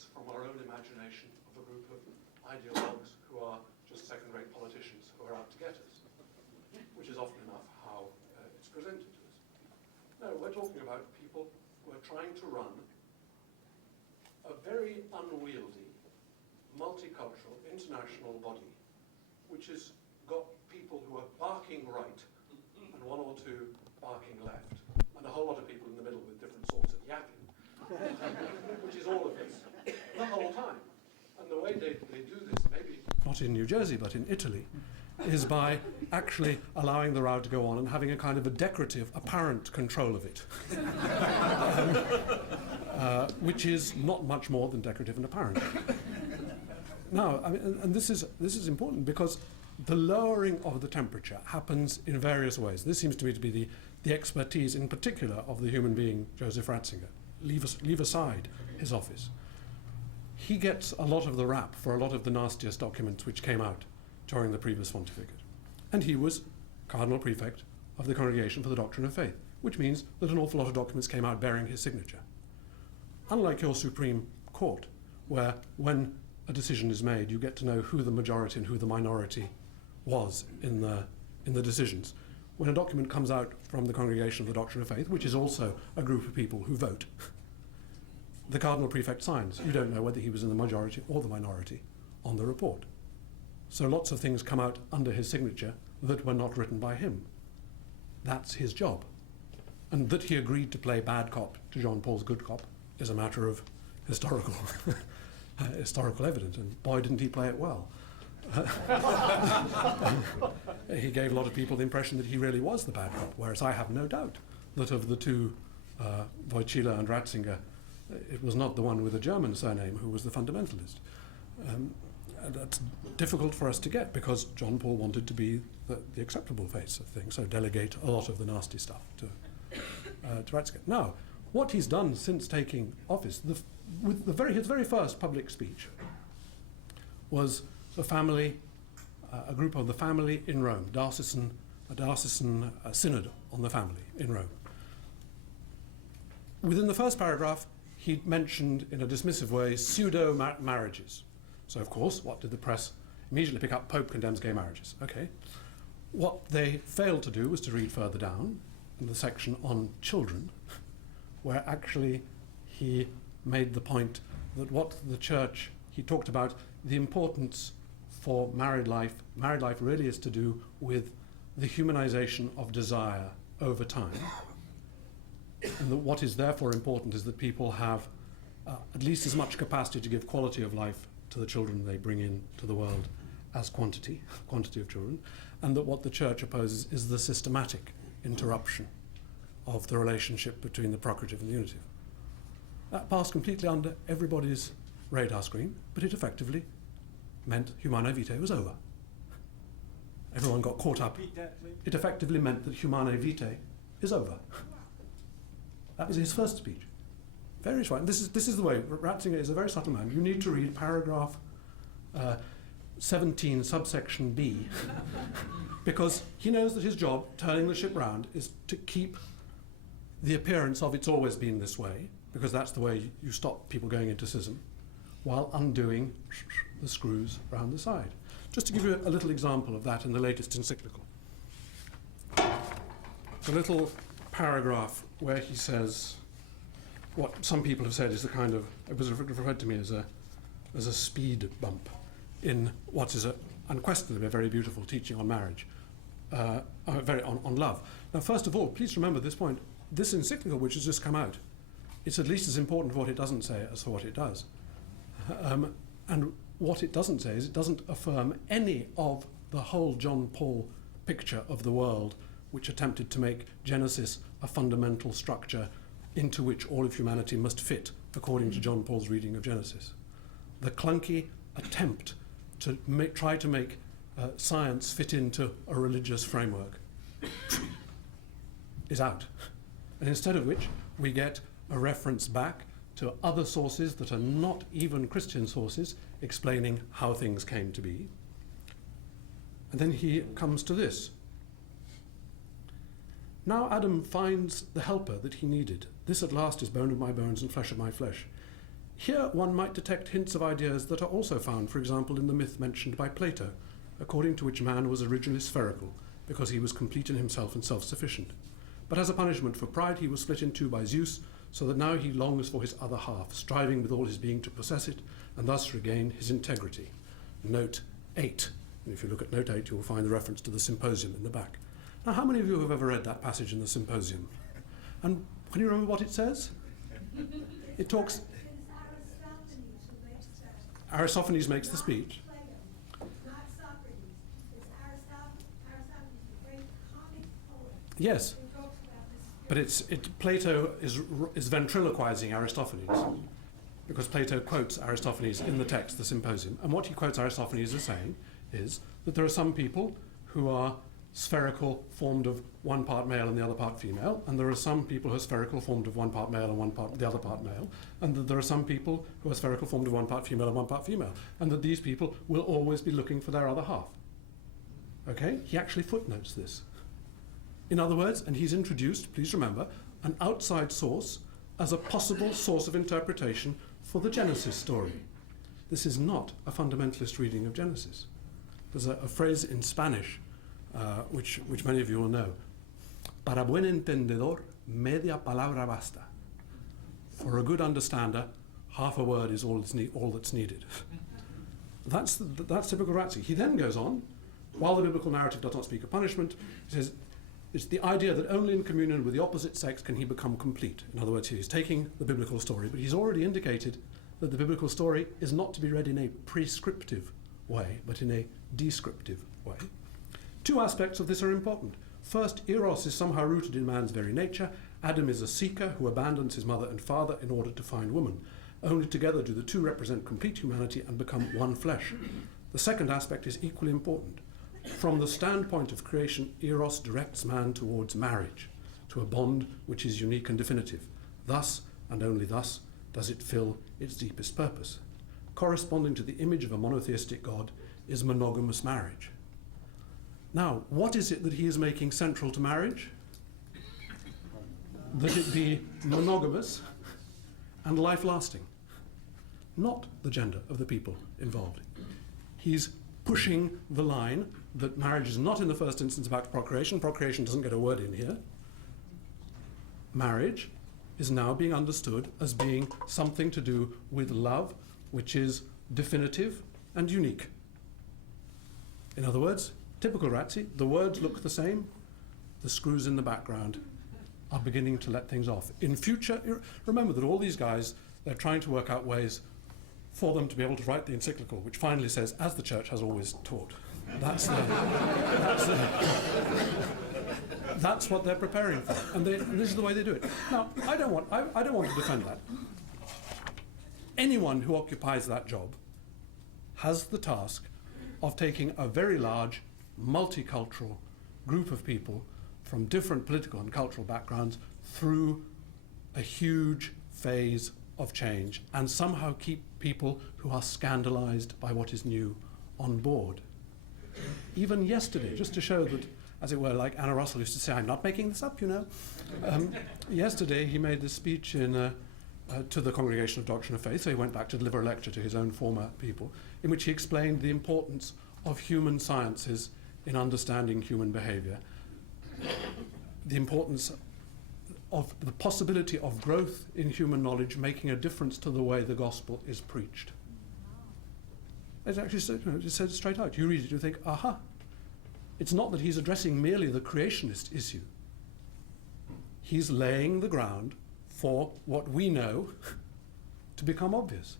works from our own imagination of a group of ideologues who are just second-rate politicians who are out to get us, which is often enough how it's presented to us. No, we're talking about people who are trying to run a very unwieldy, multicultural, international body, which has got people who are barking right and one or two barking left, and a whole lot of people in the middle with different sorts of yapping, which is all of this, the whole time. And the way they do this, maybe not in New Jersey, but in Italy, is by actually allowing the row to go on and having a kind of a decorative, apparent control of it, which is not much more than decorative and apparent. Now, I mean, and this is important because the lowering of the temperature happens in various ways. This seems to me to be the expertise, in particular, of the human being Joseph Ratzinger. Leave aside his office. He gets a lot of the rap for a lot of the nastiest documents which came out during the previous pontificate. And he was Cardinal Prefect of the Congregation for the Doctrine of Faith, which means that an awful lot of documents came out bearing his signature. Unlike your Supreme Court, where when a decision is made, you get to know who the majority and who the minority was in the decisions. When a document comes out from the Congregation of the Doctrine of Faith, which is also a group of people who vote, the Cardinal Prefect signs. You don't know whether he was in the majority or the minority on the report. So lots of things come out under his signature that were not written by him. That's his job. And that he agreed to play bad cop to John Paul's good cop is a matter of historical evidence, and boy didn't he play it well. He gave a lot of people the impression that he really was the bad cop, whereas I have no doubt that of the two, Wojtyla and Ratzinger, it was not the one with a German surname who was the fundamentalist. That's difficult for us to get because John Paul wanted to be the acceptable face of things, so delegate a lot of the nasty stuff to Ratzinger. Now, what he's done since taking office, his very first public speech was a group of the family in Rome, a diocesan synod on the family in Rome. Within the first paragraph, he mentioned in a dismissive way pseudo-marriages. So, of course, what did the press immediately pick up? Pope condemns gay marriages. Okay. What they failed to do was to read further down in the section on children, where actually he made the point that what the church, he talked about the importance for married life. Married life really is to do with the humanization of desire over time. And that what is therefore important is that people have at least as much capacity to give quality of life to the children they bring into the world as quantity of children, and that what the church opposes is the systematic interruption of the relationship between the procreative and the unitive. That passed completely under everybody's radar screen, but it effectively meant Humanae Vitae was over. Everyone got caught up. It effectively meant that Humanae Vitae is over. That was his first speech. Very right. This is the way. Ratzinger is a very subtle man. You need to read paragraph 17, subsection B, because he knows that his job, turning the ship round, is to keep the appearance of it's always been this way, because that's the way you stop people going into schism, while undoing the screws round the side. Just to give you a little example of that in the latest encyclical. A little paragraph where he says what some people have said is the kind of, it was referred to me as a speed bump in what is unquestionably a very beautiful teaching on marriage, on love. Now, first of all, please remember this point. This encyclical, which has just come out, it's at least as important for what it doesn't say as for what it does. And what it doesn't say is it doesn't affirm any of the whole John Paul picture of the world, which attempted to make Genesis a fundamental structure into which all of humanity must fit, according to John Paul's reading of Genesis. The clunky attempt to try to make science fit into a religious framework is out. And instead of which, we get a reference back to other sources that are not even Christian sources, explaining how things came to be. And then he comes to this. Now Adam finds the helper that he needed. This at last is bone of my bones and flesh of my flesh. Here one might detect hints of ideas that are also found, for example, in the myth mentioned by Plato, according to which man was originally spherical, because he was complete in himself and self-sufficient. But as a punishment for pride, he was split in two by Zeus, so that now he longs for his other half, striving with all his being to possess it, and thus regain his integrity. Note 8. And if you look at note 8, you will find the reference to the Symposium in the back. Now, how many of you have ever read that passage in the Symposium? And can you remember what it says? It talks... Aristophanes makes the speech. Yes, but Plato is ventriloquizing Aristophanes, because Plato quotes Aristophanes in the text, the Symposium. And what he quotes Aristophanes as saying is that there are some people who are spherical, formed of one part male and the other part female, and there are some people who are spherical, formed of one part male and one part the other part male, and that there are some people who are spherical, formed of one part female and one part female, and that these people will always be looking for their other half. Okay? He actually footnotes this. In other words, and he's introduced, please remember, an outside source as a possible source of interpretation for the Genesis story. This is not a fundamentalist reading of Genesis. There's a phrase in Spanish, which many of you will know. Para buen entendedor, media palabra basta. For a good understander, half a word is all that's needed. That's typical Ratzi. He then goes on, while the biblical narrative does not speak of punishment, he says, it's the idea that only in communion with the opposite sex can he become complete. In other words, he's taking the biblical story, but he's already indicated that the biblical story is not to be read in a prescriptive way, but in a descriptive way. Two aspects of this are important. First, eros is somehow rooted in man's very nature. Adam is a seeker who abandons his mother and father in order to find woman. Only together do the two represent complete humanity and become one flesh. The second aspect is equally important. From the standpoint of creation, eros directs man towards marriage, to a bond which is unique and definitive. Thus, and only thus, does it fill its deepest purpose. Corresponding to the image of a monotheistic God is monogamous marriage. Now, what is it that he is making central to marriage? That it be monogamous and life-lasting, not the gender of the people involved. He's pushing the line that marriage is not in the first instance about procreation. Procreation doesn't get a word in here. Marriage is now being understood as being something to do with love, which is definitive and unique. In other words, typical Ratzi, the words look the same, the screws in the background are beginning to let things off. In future, remember that all these guys, they're trying to work out ways for them to be able to write the encyclical, which finally says, as the church has always taught. That's what they're preparing for, and this is the way they do it. Now, I don't want to defend that. Anyone who occupies that job has the task of taking a very large, multicultural group of people from different political and cultural backgrounds through a huge phase of change and somehow keep people who are scandalized by what is new on board. Even yesterday, just to show that, as it were, like Anna Russell used to say, I'm not making this up, you know. Yesterday he made this speech to the Congregation of Doctrine of Faith, so he went back to deliver a lecture to his own former people, in which he explained the importance of human sciences in understanding human behavior, the importance of the possibility of growth in human knowledge making a difference to the way the gospel is preached. It's actually said it straight out. You read it, you think, aha. It's not that he's addressing merely the creationist issue. He's laying the ground for what we know to become obvious.